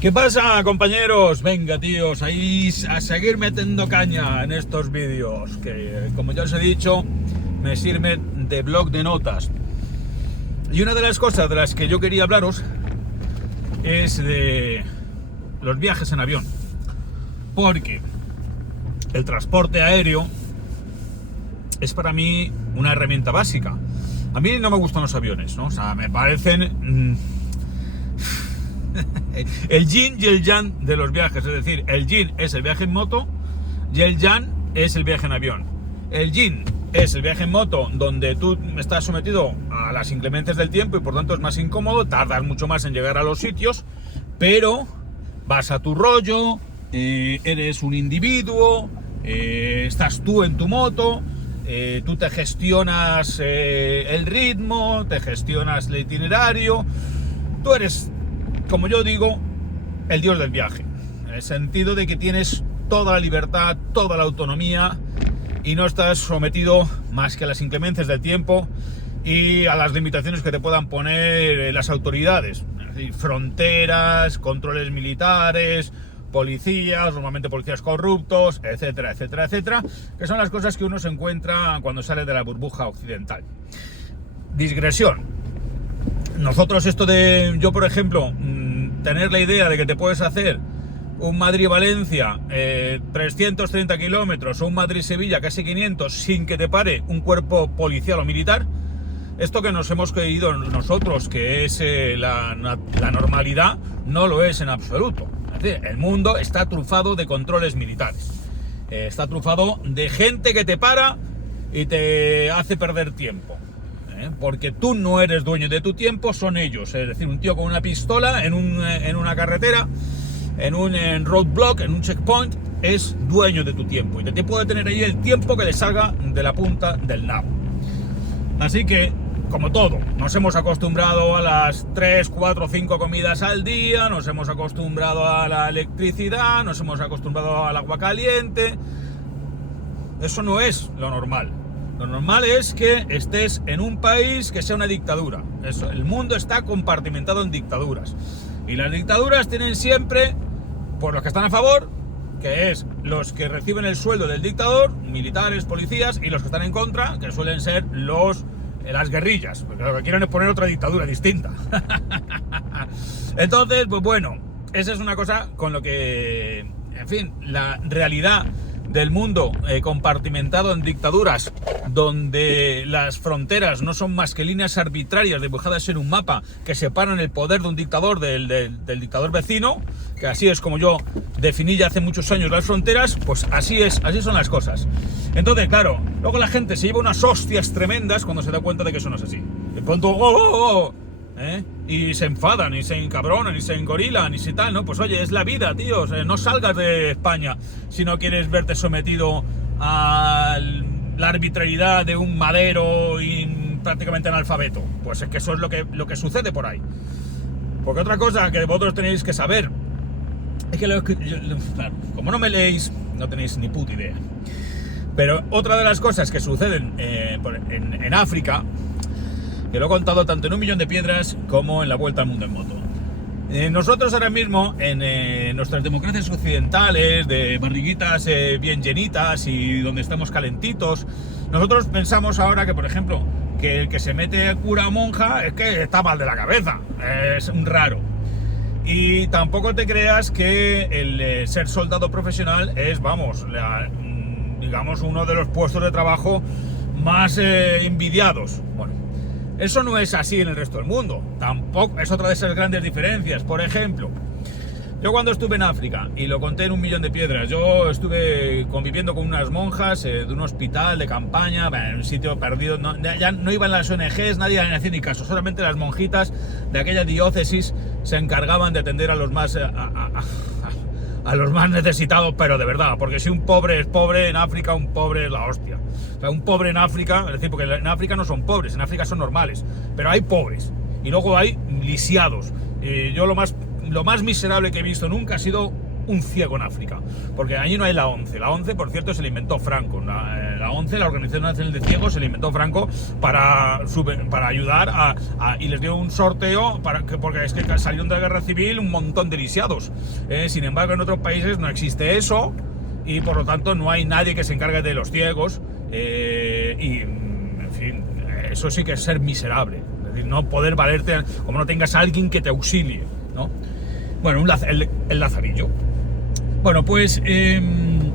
¿Qué pasa, compañeros? Venga, tíos, ahí a seguir metiendo caña en estos vídeos que, como ya os he dicho, me sirven de blog de notas. Y una de las cosas de las que yo quería hablaros es de los viajes en avión, porque el transporte aéreo es para mí una herramienta básica. A mí no me gustan los aviones, ¿no? O sea, me parecen el yin y el yang de los viajes. Es decir, el yin es el viaje en moto y el yang es el viaje en avión. El yin es el viaje en moto, donde tú estás sometido a las inclemencias del tiempo y por tanto es más incómodo, tardas mucho más en llegar a los sitios, pero vas a tu rollo, eres un individuo, estás tú en tu moto, tú te gestionas el ritmo, te gestionas el itinerario, tú eres, como yo digo, el dios del viaje, en el sentido de que tienes toda la libertad, toda la autonomía y no estás sometido más que a las inclemencias del tiempo y a las limitaciones que te puedan poner las autoridades, es decir, fronteras, controles militares, policías, normalmente policías corruptos, etcétera, etcétera, etcétera, que son las cosas que uno se encuentra cuando sale de la burbuja occidental. Digresión. Nosotros esto de, yo por ejemplo, tener la idea de que te puedes hacer un Madrid-Valencia 330 kilómetros o un Madrid-Sevilla casi 500 sin que te pare un cuerpo policial o militar, esto que nos hemos creído nosotros que es la normalidad, no lo es en absoluto. Es decir, el mundo está trufado de controles militares, está trufado de gente que te para y te hace perder tiempo. Porque tú no eres dueño de tu tiempo, son ellos. Es decir, un tío con una pistola en una carretera, en un roadblock, en un checkpoint, es dueño de tu tiempo y te puede tener ahí el tiempo que le salga de la punta del nabo. Así que, como todo, nos hemos acostumbrado a las 3, 4, 5 comidas al día, nos hemos acostumbrado a la electricidad, nos hemos acostumbrado al agua caliente. Eso no es lo normal. Lo normal es que estés en un país que sea una dictadura. Eso, el mundo está compartimentado en dictaduras. Y las dictaduras tienen siempre, por los que están a favor, que es los que reciben el sueldo del dictador, militares, policías, y los que están en contra, que suelen ser las guerrillas, porque lo que quieren es poner otra dictadura distinta. Entonces, pues bueno, esa es una cosa con lo que, en fin, la realidad del mundo compartimentado en dictaduras, donde las fronteras no son más que líneas arbitrarias dibujadas en un mapa que separan el poder de un dictador del dictador vecino, que así es como yo definí ya hace muchos años las fronteras, pues así son las cosas. Entonces, claro, luego la gente se lleva unas hostias tremendas cuando se da cuenta de que eso no es así. De pronto, y se enfadan, y se encabronan, y se engorilan, y si tal, ¿no? Pues oye, es la vida, tío. No salgas de España si no quieres verte sometido a la arbitrariedad de un madero y prácticamente analfabeto. Pues es que eso es lo que sucede por ahí. Porque otra cosa que vosotros tenéis que saber es que, claro, como no me leéis, no tenéis ni puta idea. Pero otra de las cosas que suceden en África, que lo he contado tanto en Un Millón de Piedras como en La Vuelta al Mundo en Moto. Nosotros ahora mismo, en nuestras democracias occidentales, de barriguitas bien llenitas y donde estamos calentitos, nosotros pensamos ahora que, por ejemplo, que el que se mete cura o monja es que está mal de la cabeza, es un raro. Y tampoco te creas que el ser soldado profesional es, digamos, uno de los puestos de trabajo más envidiados. Bueno, eso no es así en el resto del mundo. Tampoco es otra de esas grandes diferencias. Por ejemplo, yo cuando estuve en África, y lo conté en Un Millón de Piedras, yo estuve conviviendo con unas monjas de un hospital de campaña, en un sitio perdido. Ya no iban las ONGs, nadie le hacía ni caso. Solamente las monjitas de aquella diócesis se encargaban de atender a los más necesitados, pero de verdad, porque si un pobre es pobre en África, un pobre es la hostia. O sea, un pobre en África, es decir, porque en África no son pobres, en África son normales, pero hay pobres y luego hay lisiados. Yo lo más miserable que he visto nunca ha sido un ciego en África, porque allí no hay la ONCE. La ONCE, por cierto, se la inventó Franco. La ONCE, la Organización Nacional de Ciegos, se la inventó Franco para ayudar y les dio un sorteo porque es que salieron de la guerra civil un montón de lisiados. Sin embargo, en otros países no existe eso y por lo tanto no hay nadie que se encargue de los ciegos. Y, en fin, eso sí que es ser miserable. Es decir, no poder valerte, como no tengas a alguien que te auxilie, ¿no? Bueno, el lazarillo. Bueno, pues en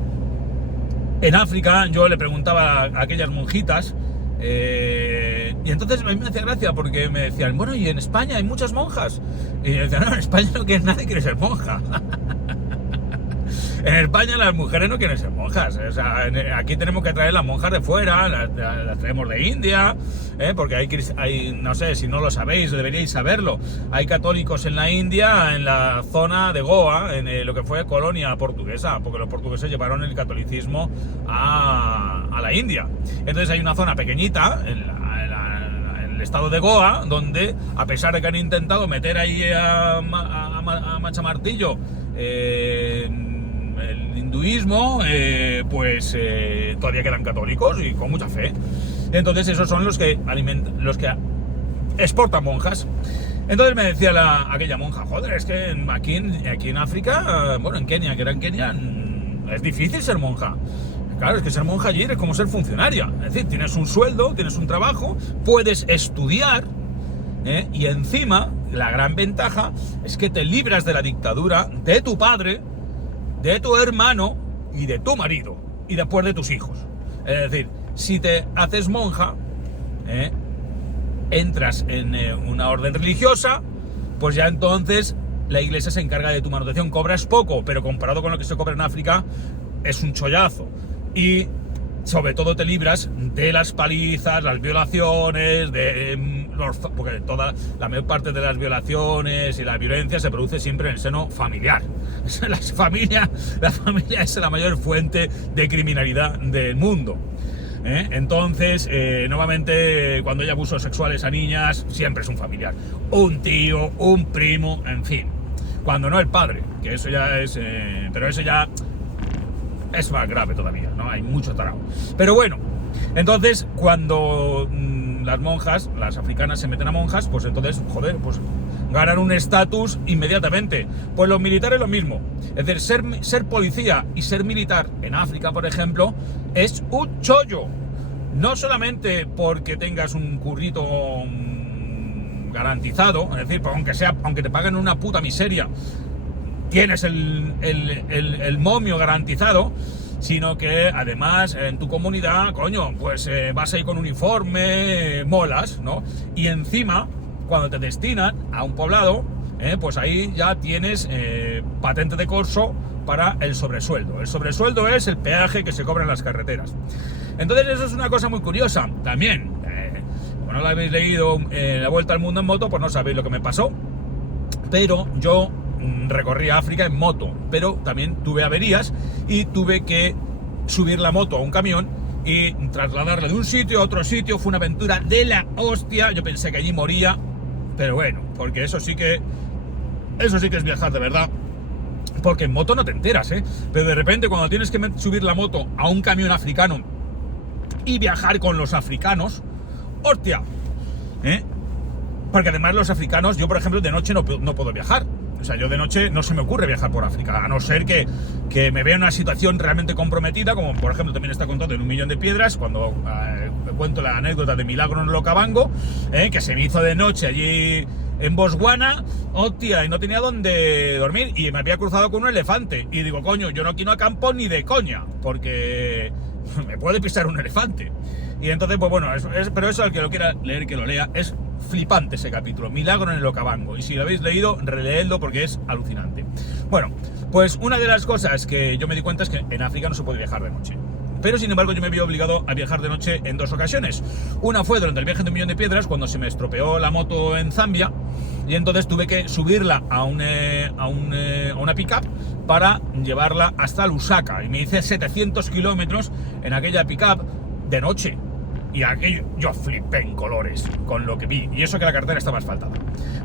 África yo le preguntaba a aquellas monjitas y entonces a mí me hacía gracia porque me decían, bueno, y en España hay muchas monjas. Y yo decía, no, en España nadie quiere ser monja. En España las mujeres no quieren ser monjas. O sea, aquí tenemos que traer las monjas de fuera, las traemos de India, porque hay, no sé, si no lo sabéis, deberíais saberlo. Hay católicos en la India, en la zona de Goa, en lo que fue colonia portuguesa, porque los portugueses llevaron el catolicismo a la India. Entonces hay una zona pequeñita, en el estado de Goa, donde, a pesar de que han intentado meter ahí a machamartillo el hinduismo, pues todavía quedan católicos y con mucha fe. Entonces esos son los que exportan monjas. Entonces me decía aquella monja, joder, es que aquí en África, bueno, en Kenia, que era en Kenia, es difícil ser monja. Claro, es que ser monja allí es como ser funcionaria. Es decir, tienes un sueldo, tienes un trabajo, puedes estudiar, y encima la gran ventaja es que te libras de la dictadura de tu padre, de tu hermano y de tu marido, y después de tus hijos. Es decir, si te haces monja, entras en una orden religiosa, pues ya entonces la iglesia se encarga de tu manutención. Cobras poco, pero comparado con lo que se cobra en África, es un chollazo. Y sobre todo te libras de las palizas, las violaciones, porque la mayor parte de las violaciones y la violencia se produce siempre en el seno familiar. La familia es la mayor fuente de criminalidad del mundo. Entonces, nuevamente, cuando hay abusos sexuales a niñas, siempre es un familiar. Un tío, un primo, en fin. Cuando no el padre, que eso ya es... pero eso ya... es más grave todavía, ¿no? Hay mucho tarao. Pero bueno, entonces cuando las monjas, las africanas se meten a monjas, pues entonces, joder, pues ganan un estatus inmediatamente. Pues los militares lo mismo. Es decir, ser policía y ser militar en África, por ejemplo, es un chollo. No solamente porque tengas un currito garantizado, es decir, aunque te paguen una puta miseria, tienes el momio garantizado, sino que además en tu comunidad, coño, pues vas ahí con uniforme, molas, ¿no? Y encima, cuando te destinan a un poblado, pues ahí ya tienes patente de corso para el sobresueldo. El sobresueldo es el peaje que se cobra en las carreteras. Entonces eso es una cosa muy curiosa. También, como no lo habéis leído La Vuelta al Mundo en Moto, pues no sabéis lo que me pasó. Pero yo recorrí África en moto, pero también tuve averías y tuve que subir la moto a un camión y trasladarla de un sitio a otro sitio. Fue una aventura de la hostia. Yo pensé que allí moría, pero bueno, porque eso sí que es viajar de verdad, porque en moto no te enteras, pero de repente cuando tienes que subir la moto a un camión africano y viajar con los africanos, hostia, porque además los africanos, yo por ejemplo de noche no puedo viajar. O sea, yo de noche no se me ocurre viajar por África, a no ser que me vea en una situación realmente comprometida, como por ejemplo también está contando en Un Millón de Piedras, cuando me cuento la anécdota de Milagro en el Okavango, que se me hizo de noche allí en Botswana, hostia, y no tenía dónde dormir, y me había cruzado con un elefante, y digo, coño, yo aquí no acampo ni de coña, porque me puede pisar un elefante. Y entonces, pues bueno, pero eso, al que lo quiera leer, que lo lea. Es flipante ese capítulo, Milagro en el Okavango, y si lo habéis leído, releedlo porque es alucinante. Bueno, pues una de las cosas que yo me di cuenta es que en África no se puede viajar de noche. Pero sin embargo yo me vi obligado a viajar de noche en dos ocasiones. Una fue durante el viaje de Un Millón de Piedras, cuando se me estropeó la moto en Zambia, y entonces tuve que subirla a una pick-up para llevarla hasta Lusaka, y me hice 700 kilómetros en aquella pick-up de noche. Y aquello, yo flipé en colores con lo que vi. Y eso que la carretera estaba asfaltada.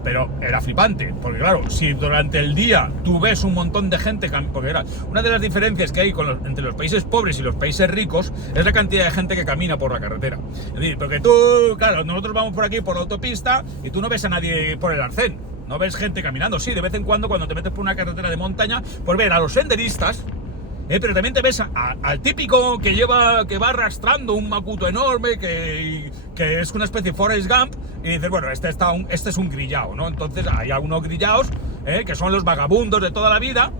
Pero era flipante, porque claro, si durante el día tú ves un montón de gente, porque era una de las diferencias que hay entre los países pobres y los países ricos, es la cantidad de gente que camina por la carretera. Es decir, porque tú, claro, nosotros vamos por aquí por la autopista y tú no ves a nadie por el arcén. No ves gente caminando. Sí, de vez en cuando te metes por una carretera de montaña, pues ver a los senderistas. Pero también te ves al típico que va arrastrando un macuto enorme, que es una especie de Forrest Gump, y dices, bueno, este es un grillao, ¿no? Entonces hay algunos grillaos, que son los vagabundos de toda la vida,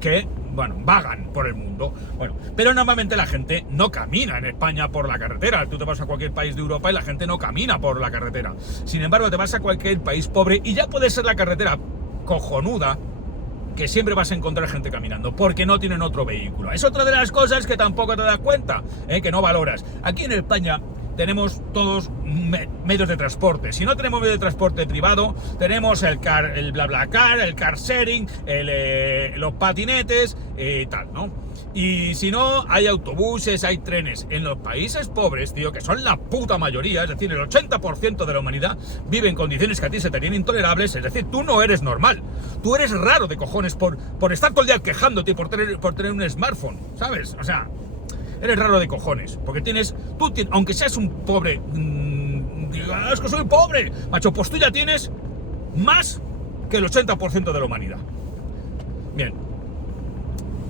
que, bueno, vagan por el mundo. Bueno, pero normalmente la gente no camina en España por la carretera. Tú te vas a cualquier país de Europa y la gente no camina por la carretera. Sin embargo, te vas a cualquier país pobre y ya puede ser la carretera cojonuda, que siempre vas a encontrar gente caminando, porque no tienen otro vehículo. Es otra de las cosas que tampoco te das cuenta, que no valoras. Aquí en España tenemos todos medios de transporte. Si no tenemos medio de transporte privado, tenemos el BlaBlaCar, el car sharing, los patinetes y tal, ¿no? Y si no, hay autobuses, hay trenes. En los países pobres, tío, que son la puta mayoría, es decir, el 80% de la humanidad vive en condiciones que a ti se te harían intolerables. Es decir, tú no eres normal. Tú eres raro de cojones por estar todo el día quejándote y por tener un smartphone, ¿sabes? O sea, eres raro de cojones. Porque aunque seas un pobre, es que soy pobre, macho, pues tú ya tienes más que el 80% de la humanidad. Bien.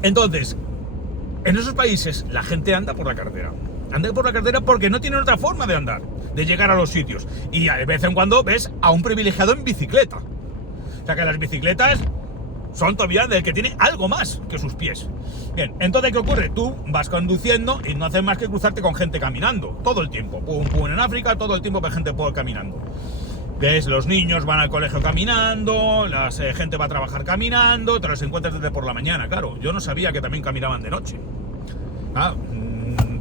Entonces, en esos países la gente anda por la carretera. Anda por la carretera porque no tienen otra forma de andar, de llegar a los sitios. Y de vez en cuando ves a un privilegiado en bicicleta. O sea que las bicicletas son todavía del que tiene algo más que sus pies. Bien, entonces ¿qué ocurre? Tú vas conduciendo y no haces más que cruzarte con gente caminando. Todo el tiempo. Pum, pum, en África todo el tiempo ves gente caminando. ¿Ves? Los niños van al colegio caminando, la gente va a trabajar caminando, te los encuentras desde por la mañana, claro. Yo no sabía que también caminaban de noche.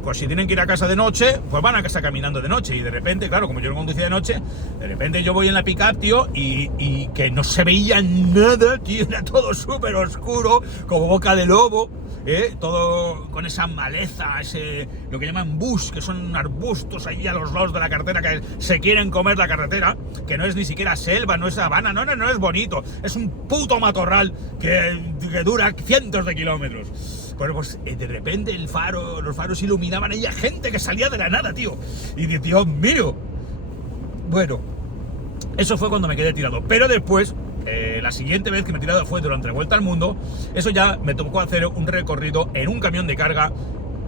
Pues si tienen que ir a casa de noche, pues van a casa caminando de noche. Y de repente, claro, como yo no conducía de noche, de repente yo voy en la pick-up, tío, y que no se veía nada, tío, era todo súper oscuro, como boca de lobo. Todo con esa maleza, lo que llaman bush, que son arbustos ahí a los lados de la carretera que se quieren comer la carretera, que no es ni siquiera selva, no es sabana, no es bonito, es un puto matorral que dura cientos de kilómetros. Bueno, pues de repente los faros iluminaban ahí a gente que salía de la nada, tío, y Dios mío. Bueno, eso fue cuando me quedé tirado, pero después, la siguiente vez que me he tirado fue durante la vuelta al mundo. Eso ya me tocó hacer un recorrido en un camión de carga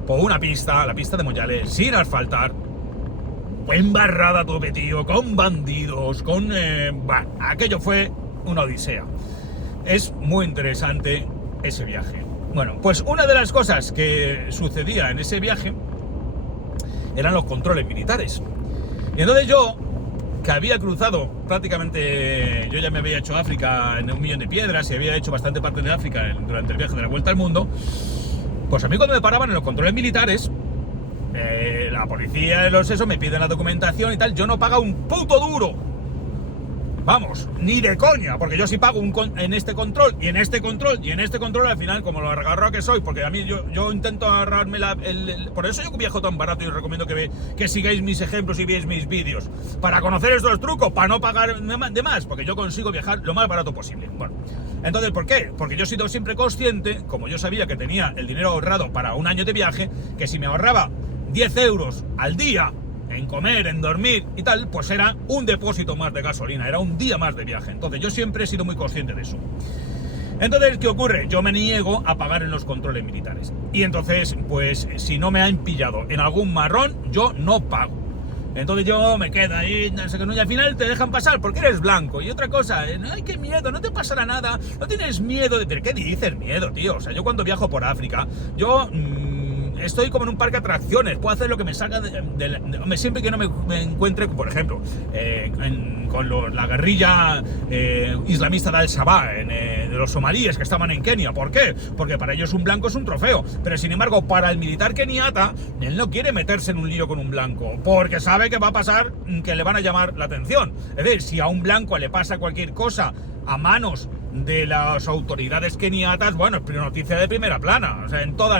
por una pista, la pista de Moyales, sin asfaltar, embarrada tope, tío, con bandidos, aquello fue una odisea. Es muy interesante ese viaje. Bueno, pues una de las cosas que sucedía en ese viaje eran los controles militares. Y entonces yo, que había cruzado prácticamente, yo ya me había hecho África en 1.000.000 de piedras y había hecho bastante parte de África durante el viaje de la vuelta al mundo, pues a mí cuando me paraban en los controles militares, la policía, me piden la documentación y tal, yo no pago un puto duro. Vamos, ni de coña, porque yo sí pago en este control y en este control y en este control, al final, como lo agarrado que soy, porque a mí yo intento agarrarme por eso yo viajo tan barato y os recomiendo que sigáis mis ejemplos y veáis mis vídeos, para conocer estos trucos, para no pagar de más, porque yo consigo viajar lo más barato posible. Bueno, entonces, ¿por qué? Porque yo he sido siempre consciente, como yo sabía que tenía el dinero ahorrado para un año de viaje, que si me ahorraba 10 euros al día en comer, en dormir y tal, pues era un depósito más de gasolina, era un día más de viaje. Entonces yo siempre he sido muy consciente de eso. Entonces, ¿qué ocurre? Yo me niego a pagar en los controles militares. Y entonces, pues, si no me han pillado en algún marrón, yo no pago. Entonces yo me quedo ahí, no sé qué, y al final te dejan pasar porque eres blanco. Y otra cosa, ay, qué miedo, no te pasará nada, no tienes miedo de... ¿Pero qué dices miedo, tío? O sea, yo cuando viajo por África, yo... estoy como en un parque de atracciones, puedo hacer lo que me salga siempre que no me encuentre, por ejemplo, con la guerrilla islamista de Al-Shabaab, de los somalíes que estaban en Kenia. ¿Por qué? Porque para ellos un blanco es un trofeo, pero sin embargo para el militar keniata, él no quiere meterse en un lío con un blanco, porque sabe que va a pasar, que le van a llamar la atención. Es decir, si a un blanco le pasa cualquier cosa a manos de las autoridades keniatas, bueno, es noticia de primera plana, o sea, en todo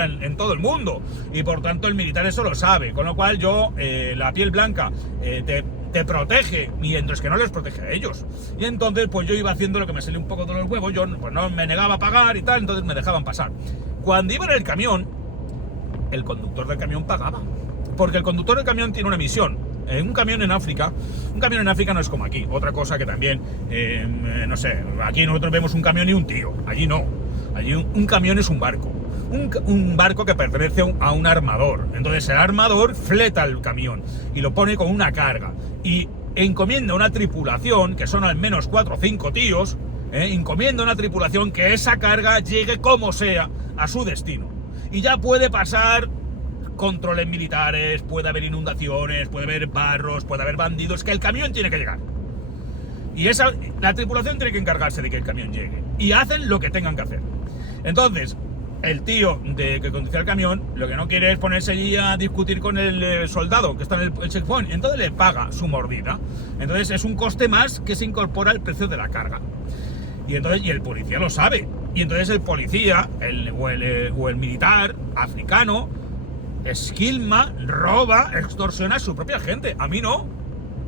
el mundo, y por tanto el militar eso lo sabe, con lo cual yo, la piel blanca te protege, mientras que no les protege a ellos. Y entonces pues yo iba haciendo lo que me salía un poco de los huevos, yo pues no me negaba a pagar y tal, entonces me dejaban pasar. Cuando iba en el camión, el conductor del camión pagaba, porque el conductor del camión tiene una misión. Un camión en África no es como aquí. Otra cosa que también, no sé, aquí nosotros vemos un camión y un tío. Allí no. Allí un camión es un barco. Un barco que pertenece a un armador. Entonces el armador fleta el camión y lo pone con una carga. Y encomienda una tripulación, que son al menos 4 o 5 tíos, encomienda una tripulación que esa carga llegue como sea a su destino. Y ya puede pasar controles militares, puede haber inundaciones, puede haber barros, puede haber bandidos, que el camión tiene que llegar. Y la tripulación tiene que encargarse de que el camión llegue. Y hacen lo que tengan que hacer. Entonces, el tío que conduce el camión, lo que no quiere es ponerse allí a discutir con el soldado que está en el checkpoint. Entonces le paga su mordida. Entonces es un coste más que se incorpora al precio de la carga. Y el policía lo sabe. Y entonces el policía, o el militar africano, esquilma, roba, extorsiona a su propia gente. A mí no,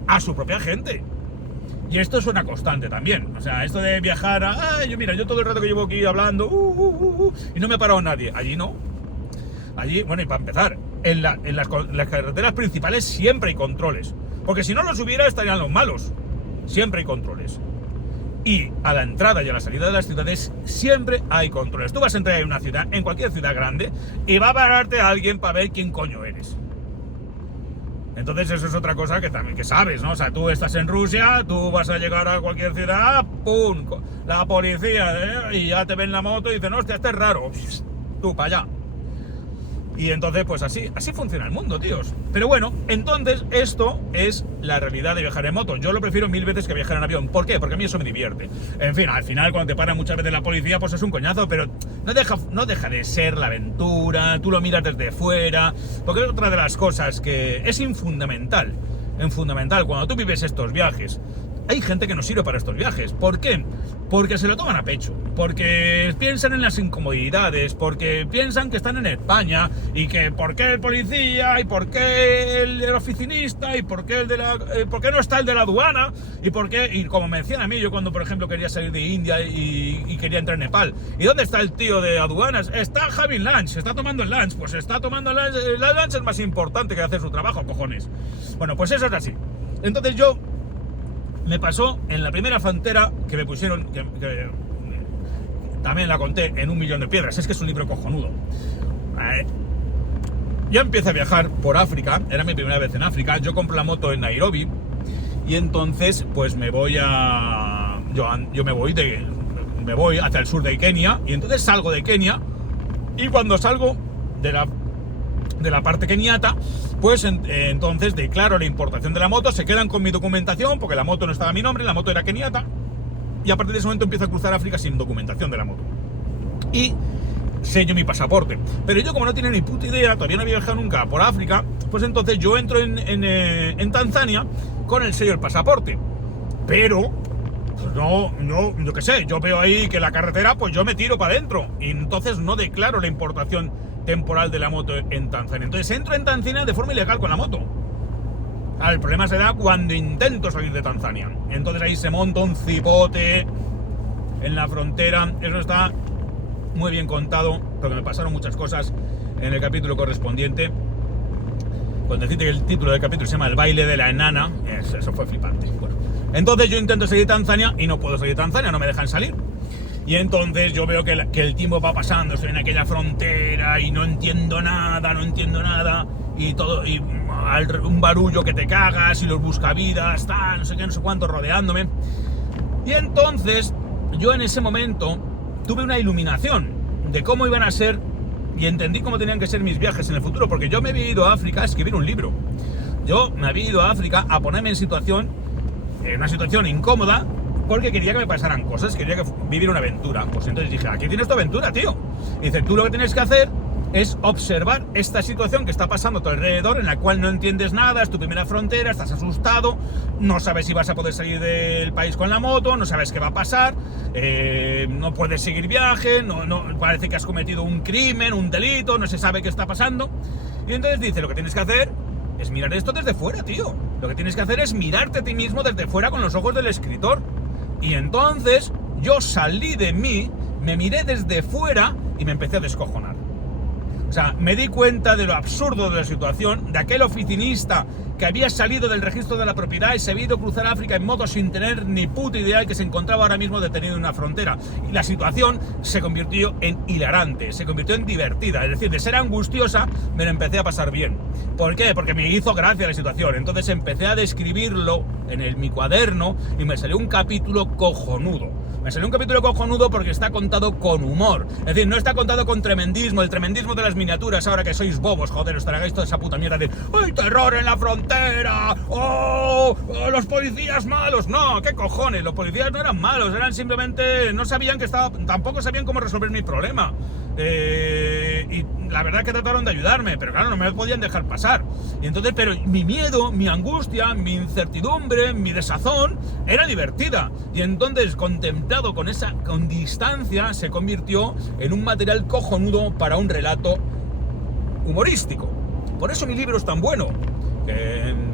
a su propia gente. Y esto es una constante también. O sea, esto de viajar yo todo el rato que llevo aquí hablando y no me ha parado nadie. Allí no. Allí, bueno, y para empezar, en las carreteras principales siempre hay controles, porque si no los hubiera estarían los malos. Siempre hay controles. Y a la entrada y a la salida de las ciudades siempre hay controles. Tú vas a entrar en una ciudad, en cualquier ciudad grande, y va a pararte a alguien para ver quién coño eres. Entonces eso es otra cosa que también que sabes, ¿no? O sea, tú estás en Rusia, tú vas a llegar a cualquier ciudad, ¡pum! La policía, y ya te ven la moto y dicen, hostia, este es raro. Tú, para allá. Y entonces, pues así funciona el mundo, tíos. Pero bueno, entonces esto es la realidad de viajar en moto. Yo lo prefiero 1000 veces que viajar en avión. ¿Por qué? Porque a mí eso me divierte. En fin, al final cuando te para muchas veces la policía, pues es un coñazo, pero no deja de ser la aventura, tú lo miras desde fuera, porque es otra de las cosas que es fundamental, cuando tú vives estos viajes. Hay gente que no sirve para estos viajes. ¿Por qué? Porque se lo toman a pecho, porque piensan en las incomodidades, porque piensan que están en España y que por qué el policía y por qué el oficinista y por qué por qué no está el de la aduana y por qué, y como me decían a mí, yo cuando por ejemplo quería salir de India y quería entrar en Nepal, ¿y dónde está el tío de aduanas? Está having lunch, está tomando el lunch. Pues está tomando el lunch es más importante que hacer su trabajo, cojones. Bueno, pues eso es así. Entonces me pasó en la primera frontera que me pusieron, que también la conté en 1.000.000 de piedras, es que es un libro cojonudo. Yo empiezo a viajar por África, era mi primera vez en África, yo compro la moto en Nairobi y entonces pues me voy hacia el sur de Kenia y entonces salgo de Kenia y cuando salgo de la parte keniata, pues entonces declaro la importación de la moto, se quedan con mi documentación, porque la moto no estaba a mi nombre, la moto era keniata, y a partir de ese momento empiezo a cruzar África sin documentación de la moto. Y sello mi pasaporte. Pero yo, como no tenía ni puta idea, todavía no había viajado nunca por África, pues entonces yo entro en Tanzania con el sello del pasaporte. Pero pues yo qué sé, yo veo ahí que la carretera, pues yo me tiro para adentro, y entonces no declaro la importación temporal de la moto en Tanzania. Entonces entro en Tanzania de forma ilegal con la moto. El problema se da cuando intento salir de Tanzania. Entonces ahí se monta un cipote en la frontera. Eso está muy bien contado, porque me pasaron muchas cosas en el capítulo correspondiente. Cuando deciste que el título del capítulo se llama El baile de la enana, eso fue flipante. Bueno, entonces yo intento salir de Tanzania y no puedo salir de Tanzania, no me dejan salir. Y entonces yo veo que el tiempo va pasando, estoy en aquella frontera y no entiendo nada, y todo, y un barullo que te cagas, y los buscavidas, no sé qué, no sé cuánto, rodeándome. Y entonces yo en ese momento tuve una iluminación de cómo iban a ser, y entendí cómo tenían que ser mis viajes en el futuro, porque yo me había ido a África a escribir un libro. Yo me había ido a África a ponerme en una situación incómoda, porque quería que me pasaran cosas, quería vivir una aventura. Pues entonces dije, aquí tienes tu aventura, tío. Y dice, tú lo que tienes que hacer es observar esta situación que está pasando a tu alrededor, en la cual no entiendes nada, es tu primera frontera, estás asustado, no sabes si vas a poder salir del país con la moto, no sabes qué va a pasar, no puedes seguir viaje, no parece que has cometido un crimen, un delito, no se sabe qué está pasando. Y entonces dice, lo que tienes que hacer es mirar esto desde fuera, tío. Lo que tienes que hacer es mirarte a ti mismo desde fuera con los ojos del escritor. Y entonces yo salí de mí, me miré desde fuera y me empecé a descojonar. O sea, me di cuenta de lo absurdo de la situación, de aquel oficinista que había salido del registro de la propiedad y se había ido a cruzar África en moto sin tener ni puta idea de que se encontraba ahora mismo detenido en una frontera. Y la situación se convirtió en hilarante, se convirtió en divertida. Es decir, de ser angustiosa, me lo empecé a pasar bien. ¿Por qué? Porque me hizo gracia la situación. Entonces empecé a describirlo en mi cuaderno y me salió un capítulo cojonudo. Me salió un capítulo cojonudo porque está contado con humor. Es decir, no está contado con tremendismo, el tremendismo de las miniaturas, ahora que sois bobos, joder, os tragáis toda esa puta mierda de ¡ay, terror en la frontera! ¡Oh, los policías malos! No, ¿qué cojones? Los policías no eran malos, eran simplemente... no sabían que estaba... tampoco sabían cómo resolver mi problema. Y la verdad es que trataron de ayudarme, pero claro, no me podían dejar pasar. Y entonces, pero mi miedo, mi angustia, mi incertidumbre, mi desazón era divertida. Y entonces, contemplado con distancia, se convirtió en un material cojonudo para un relato humorístico. Por eso mi libro es tan bueno.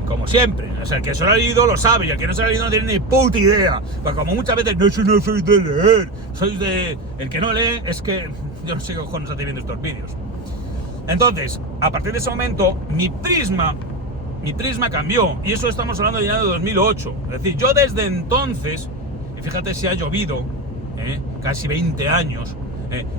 Como siempre, o sea, el que se lo ha leído lo sabe, y el que no se lo ha leído no tiene ni puta idea. Porque como muchas veces, no soy de leer, sois de... el que no lee es que yo no sé qué cojones hace viendo estos vídeos. Entonces, a partir de ese momento, mi prisma cambió, y eso estamos hablando ya de 2008. Es decir, yo desde entonces, y fíjate si ha llovido, casi 20 años,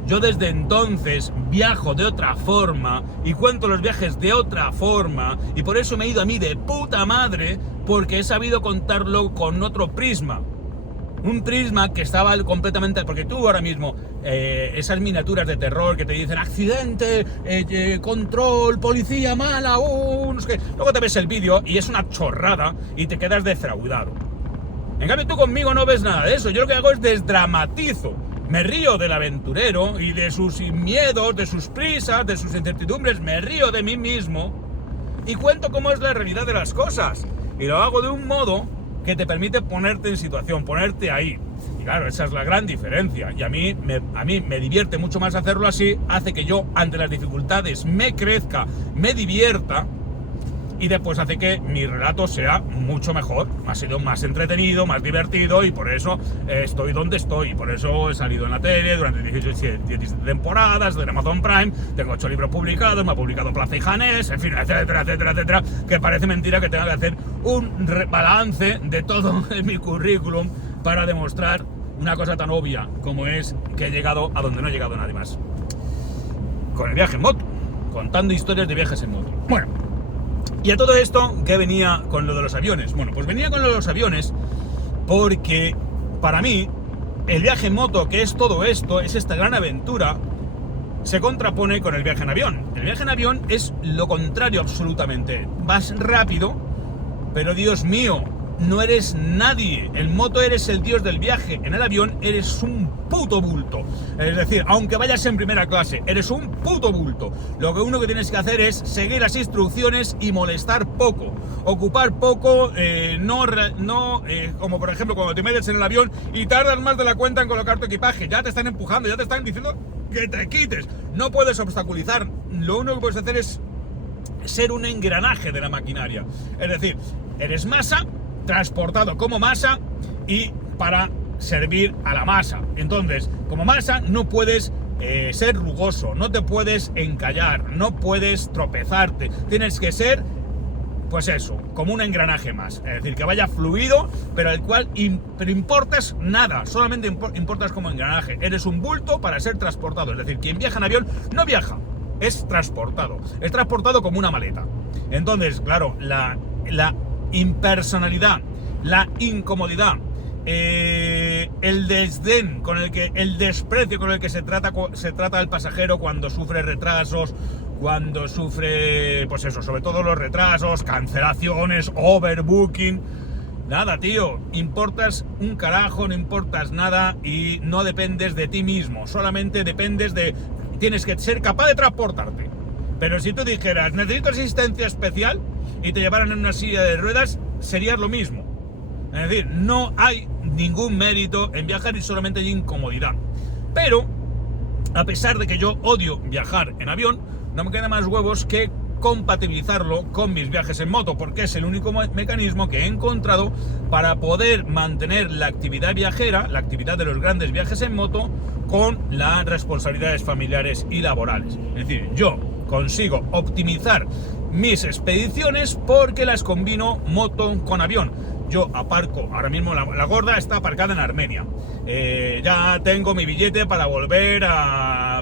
yo desde entonces viajo de otra forma y cuento los viajes de otra forma, y por eso me he ido a mí de puta madre, porque he sabido contarlo con otro prisma. Un prisma que estaba completamente... porque tú ahora mismo, esas miniaturas de terror que te dicen accidente, control, policía mala, no sé qué, luego te ves el vídeo y es una chorrada y te quedas defraudado. En cambio tú conmigo no ves nada de eso. Yo lo que hago es desdramatizo. Me río del aventurero y de sus miedos, de sus prisas, de sus incertidumbres. Me río de mí mismo y cuento cómo es la realidad de las cosas. Y lo hago de un modo que te permite ponerte en situación, ponerte ahí. Y claro, esa es la gran diferencia. Y a mí me divierte mucho más hacerlo así. Hace que yo, ante las dificultades, me crezca, me divierta. Y después hace que mi relato sea mucho mejor, ha sido más entretenido, más divertido, y por eso estoy donde estoy. Por eso he salido en la tele durante 17 temporadas de Amazon Prime, tengo 8 libros publicados, me ha publicado Plaza y Janés, en fin, etcétera, etcétera, etcétera, que parece mentira que tenga que hacer un balance de todo mi currículum para demostrar una cosa tan obvia como es que he llegado a donde no ha llegado nadie más. Con el viaje en moto, contando historias de viajes en moto. Bueno, y a todo esto, ¿qué venía con lo de los aviones? Bueno, pues venía con lo de los aviones porque para mí el viaje en moto, que es todo esto, es esta gran aventura, se contrapone con el viaje en avión. El viaje en avión es lo contrario absolutamente. Vas rápido, pero Dios mío, no eres nadie. En moto eres el dios del viaje, en el avión eres un puto bulto. Es decir, aunque vayas en primera clase, eres un puto bulto. Lo que tienes que hacer es seguir las instrucciones y molestar poco, ocupar poco, como por ejemplo cuando te metes en el avión y tardas más de la cuenta en colocar tu equipaje, ya te están empujando, ya te están diciendo que te quites, no puedes obstaculizar, lo único que puedes hacer es ser un engranaje de la maquinaria. Es decir, eres masa, transportado como masa y para servir a la masa. Entonces, como masa no puedes ser rugoso, no te puedes encallar, no puedes tropezarte, tienes que ser, pues eso, como un engranaje más, es decir, que vaya fluido, pero el cual importas nada, solamente importas como engranaje, eres un bulto para ser transportado. Es decir, quien viaja en avión no viaja, es transportado como una maleta. Entonces, claro, la impersonalidad, la incomodidad, el desdén el desprecio con el que se trata al pasajero cuando sufre retrasos, cuando sufre, pues eso, sobre todo los retrasos, cancelaciones, overbooking. Nada, tío, importas un carajo, no importas nada y no dependes de ti mismo, solamente dependes de tienes que ser capaz de transportarte. Pero si tú dijeras, necesito asistencia especial y te llevaran en una silla de ruedas, sería lo mismo. Es decir, no hay ningún mérito en viajar y solamente hay incomodidad. Pero, a pesar de que yo odio viajar en avión, no me queda más huevos que compatibilizarlo con mis viajes en moto, porque es el único mecanismo que he encontrado para poder mantener la actividad viajera, la actividad de los grandes viajes en moto, con las responsabilidades familiares y laborales. Es decir, yo consigo optimizar mis expediciones porque las combino moto con avión. Yo aparco, ahora mismo la gorda está aparcada en Armenia. Ya tengo mi billete para volver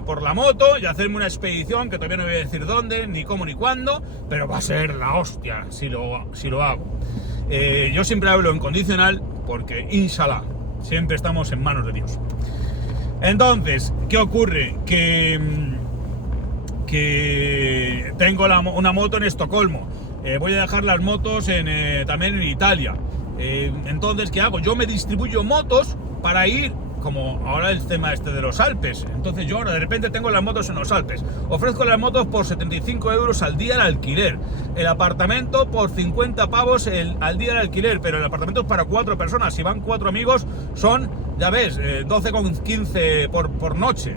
por la moto y hacerme una expedición que todavía no voy a decir dónde, ni cómo, ni cuándo, pero va a ser la hostia si lo hago. Yo siempre hablo en condicional porque, inshallah, siempre estamos en manos de Dios. Entonces, ¿qué ocurre? Que tengo una moto en Estocolmo. Voy a dejar las motos también en Italia. Entonces, ¿qué hago? Yo me distribuyo motos para ir, como ahora el tema de los Alpes. Entonces yo ahora de repente tengo las motos en los Alpes. Ofrezco las motos por 75 euros al día el alquiler. El apartamento por 50 pavos al día el alquiler. Pero el apartamento es para 4 personas. Si van 4 amigos son, ya ves, 12,15 por noche.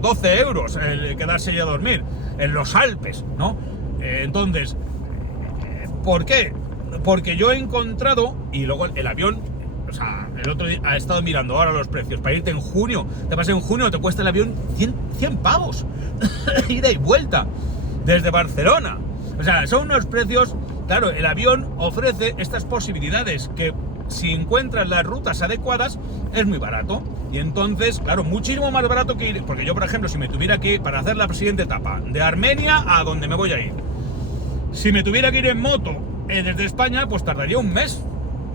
12 euros el quedarse y a dormir en los Alpes, ¿no? Entonces, ¿por qué? Porque yo he encontrado, y luego el avión, o sea, el otro día he estado mirando ahora los precios, para irte en junio, en junio te cuesta el avión 100 pavos, ida y vuelta, desde Barcelona. O sea, son unos precios, claro, el avión ofrece estas posibilidades que si encuentras las rutas adecuadas es muy barato. Y entonces, claro, muchísimo más barato que ir, porque yo, por ejemplo, si me tuviera que ir para hacer la siguiente etapa, de Armenia a donde me voy a ir, si me tuviera que ir en moto desde España, pues tardaría un mes.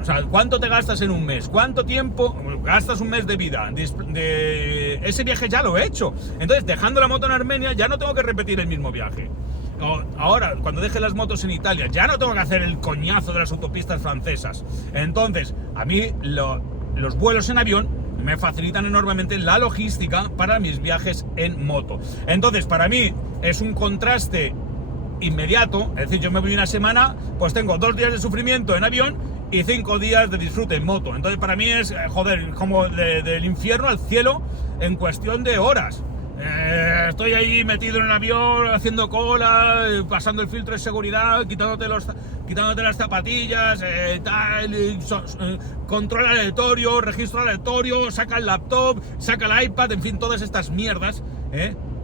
O sea, ¿cuánto te gastas en un mes? ¿Cuánto tiempo gastas un mes de vida? Ese viaje ya lo he hecho. Entonces, dejando la moto en Armenia, ya no tengo que repetir el mismo viaje. Ahora, cuando deje las motos en Italia, ya no tengo que hacer el coñazo de las autopistas francesas. Entonces, a mí los vuelos en avión me facilitan enormemente la logística para mis viajes en moto. Entonces, para mí es un contraste inmediato, es decir, yo me voy una semana, pues tengo 2 días de sufrimiento en avión y 5 días de disfrute en moto. Entonces para mí es, joder, como del infierno al cielo en cuestión de horas. Estoy ahí metido en el avión, haciendo cola, pasando el filtro de seguridad, quitándote las zapatillas, control aleatorio, registro aleatorio, saca el laptop, saca el iPad, en fin, todas estas mierdas,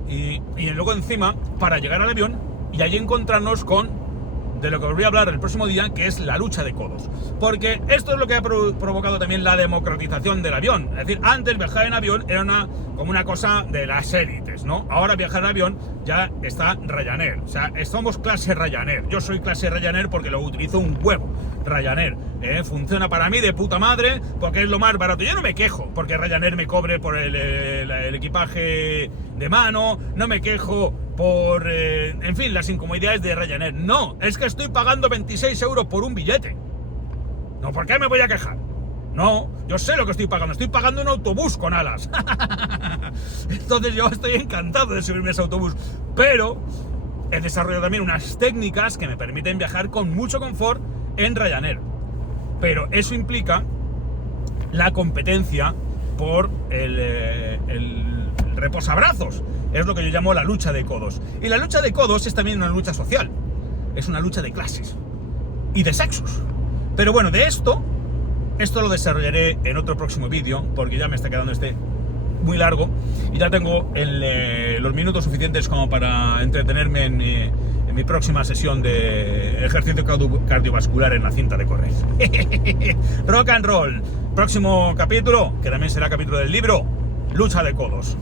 y luego encima, para llegar al avión y allí encontrarnos con de lo que os voy a hablar el próximo día, que es la lucha de codos. Porque esto es lo que ha provocado también la democratización del avión. Es decir, antes viajar en avión era como una cosa de las élites, ¿no? Ahora viajar en avión ya está Ryanair. O sea, somos clase Ryanair. Yo soy clase Ryanair porque lo utilizo un huevo. Ryanair funciona para mí de puta madre porque es lo más barato. Yo no me quejo porque Ryanair me cobre por el equipaje de mano, no me quejo por, en fin, las incomodidades de Ryanair. No, es que estoy pagando 26 euros por un billete. No, ¿por qué me voy a quejar? No, yo sé lo que estoy pagando un autobús con alas. Entonces yo estoy encantado de subirme a ese autobús, pero he desarrollado también unas técnicas que me permiten viajar con mucho confort en Ryanair. Pero eso implica la competencia por el reposabrazos. Es lo que yo llamo la lucha de codos. Y la lucha de codos es también una lucha social. Es una lucha de clases y de sexos. Pero bueno, de esto lo desarrollaré en otro próximo vídeo, porque ya me está quedando muy largo y ya tengo los minutos suficientes como para entretenerme en mi próxima sesión de ejercicio cardiovascular en la cinta de correr. Rock and roll. Próximo capítulo, que también será capítulo del libro, Lucha de codos.